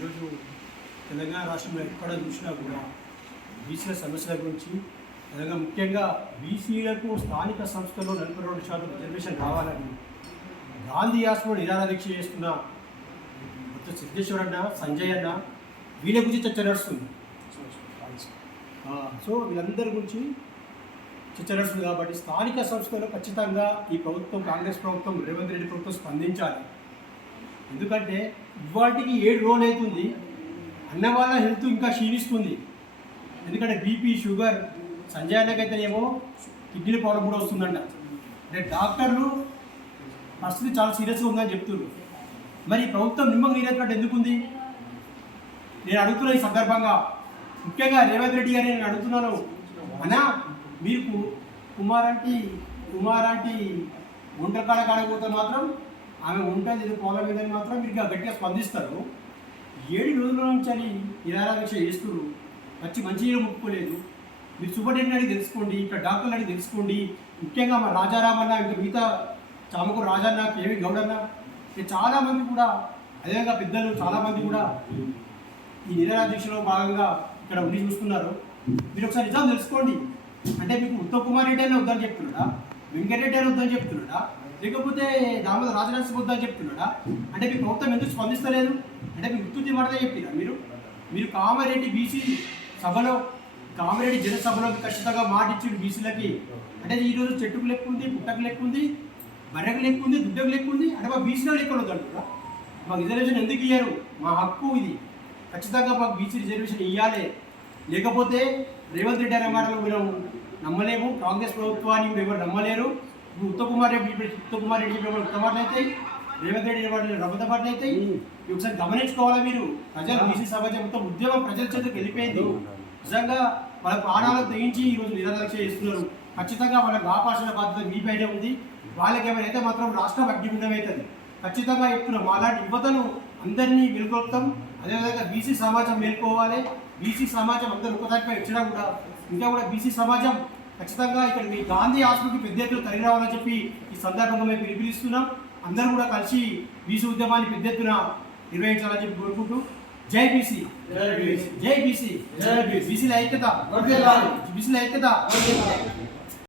ఈరోజు తెలంగాణ రాష్ట్రంలో ఎక్కడ చూసినా కూడా బీసీల సమస్యల గురించి తెలంగాణ ముఖ్యంగా బీసీలకు స్థానిక సంస్థల్లో 42% రిజర్వేషన్ కావాలని గాంధీ ఆశ్రమంలో నిరాహార దీక్ష చేస్తున్న మొత్తం సిద్ధేశ్వర్ అన్న, సంజయ్ అన్న వీళ్ళ గురించి చర్చ నడుస్తుంది. సో వీళ్ళందరి గురించి చర్చ నడుస్తుంది కాబట్టి స్థానిక సంస్థల్లో ఖచ్చితంగా ఈ ప్రభుత్వం, కాంగ్రెస్ ప్రభుత్వం, రేవంత్ రెడ్డి ప్రభుత్వం స్పందించాలి. ఎందుకంటే ఇవాటికి 7 రోజులు అవుతుంది, అన్న వాళ్ళ హెల్త్ ఇంకా క్షీణిస్తుంది. ఎందుకంటే బీపీ, షుగర్, సంజయ్ అన్నకైతే ఏమో కిడ్నీ ప్రాబ్లం కూడా వస్తుందంట. అంటే డాక్టర్లు పరిస్థితి చాలా సీరియస్గా ఉందని చెప్తున్నారు. మరి ప్రభుత్వం నిమ్మకం నీరేటువంటి ఎందుకుంది? నేను అడుగుతున్నా ఈ సందర్భంగా ముఖ్యంగా రేవంత్ రెడ్డి గారిని నేను అడుగుతున్నాను, అన్నా మీరు కుమారాంటి ఒంటరి కాడకపోతే మాత్రం ఆమె ఉంటుంది ఏదో ప్రాబ్లం ఏదని మాత్రం మీరు గట్టిగా స్పందిస్తారు. 7 రోజుల నుంచి అని నిరాహార దీక్ష చేస్తున్నారు, మంచిగా ముట్టుకోలేదు. మీరు సూపరింటెండెంట్ అడిగి తెలుసుకోండి, ఇక్కడ డాక్టర్లు అడిగి తెలుసుకోండి. ముఖ్యంగా మా రాజారామన్న, ఇంకా మిగతా చామకూరు రాజన్న, కేవీ గౌడన్న, చాలామంది కూడా, అదేవిధంగా పెద్దలు చాలామంది కూడా ఈ నిరాహార దీక్షలో భాగంగా ఇక్కడ ఉండి చూస్తున్నారు. మీరు ఒకసారి నిజం తెలుసుకోండి. అంటే మీకు ఉత్తమ్ కుమార్ రెడ్డి అయినా వద్దని చెప్తున్నాడా, వెంకటరెడ్డి అయినా వద్దని చెప్తున్నాడా, లేకపోతే దామోదర్ రాజనరసింహ వద్దని చెప్తున్నాడా? అంటే మీ ప్రభుత్వం ఎందుకు స్పందిస్తలేదు? అంటే మీకు గుర్తుంది మాటలే చెప్పిరా మీరు కామారెడ్డి బీసీ సభలో, కామారెడ్డి జనసభలో ఖచ్చితంగా మాట ఇచ్చిండు బీసీలకి. అంటే ఈరోజు చెట్టుకు లెక్క ఉంది, పుట్టకు లెక్క ఉంది, బర్రెకు లెక్క ఉంది, దుడ్డకు లెక్క ఉంది. అంటే మా బీసీలో లెక్క వద్దంటురా? మాకు రిజర్వేషన్ ఎందుకు ఇయ్యారు? మా హక్కు ఇది, ఖచ్చితంగా మాకు బీసీ రిజర్వేషన్ ఇవ్వాలి. లేకపోతే రేవంత్ రెడ్డి అనే మాటలు మేము నమ్మలేము, కాంగ్రెస్ ప్రభుత్వాన్ని మీరు ఎవరు నమ్మలేరు. ఉత్తమ్ కుమార్ రెడ్డి చెప్పిన ఉత్తమ మాటలు అవుతాయి, రేవంత్ రెడ్డి రబ్బత మాటలు అవుతాయి. ఒకసారి గమనించుకోవాలి మీరు. ప్రజలు బీసీ సమాజం మొత్తం ఉద్యమం ప్రజల చేతికి వెళ్ళిపోయింది. నిజంగా వాళ్ళ ప్రాణాలను తెగించి ఈరోజు నిరాహార దీక్ష చేస్తున్నారు. ఖచ్చితంగా వాళ్ళకి కాపాడాల్సిన బాధ్యత మీ పైనే ఉంది. వాళ్ళకి ఏమైనా మాత్రం రాష్ట్రం అగ్నిగుండం అవుతుంది. ఖచ్చితంగా చెప్తున్నాం, అలాంటి యువతను అందరినీ మేల్కొల్పుతాం. అదేవిధంగా బీసీ సమాజం మేల్కోవాలి. బీసీ సమాజం అందరూ ఒకదానిపై వచ్చినా కూడా ఇంకా కూడా బీసీ సమాజం ఖచ్చితంగా ఇక్కడ మీ గాంధీ ఆశ్రమంకి పెద్ద ఎత్తున తరలి రావాలని చెప్పి ఈ సందర్భంగా మేము పిలుపునిస్తున్నాం. అందరూ కూడా కలిసి బీసీ ఉద్యమాన్ని పెద్ద ఎత్తున నిర్వహించాలని చెప్పి కోరుకుంటూ జై బీసీ, జై బీసీ, బీసీల ఐక్యత, బీసీల ఐక్యత.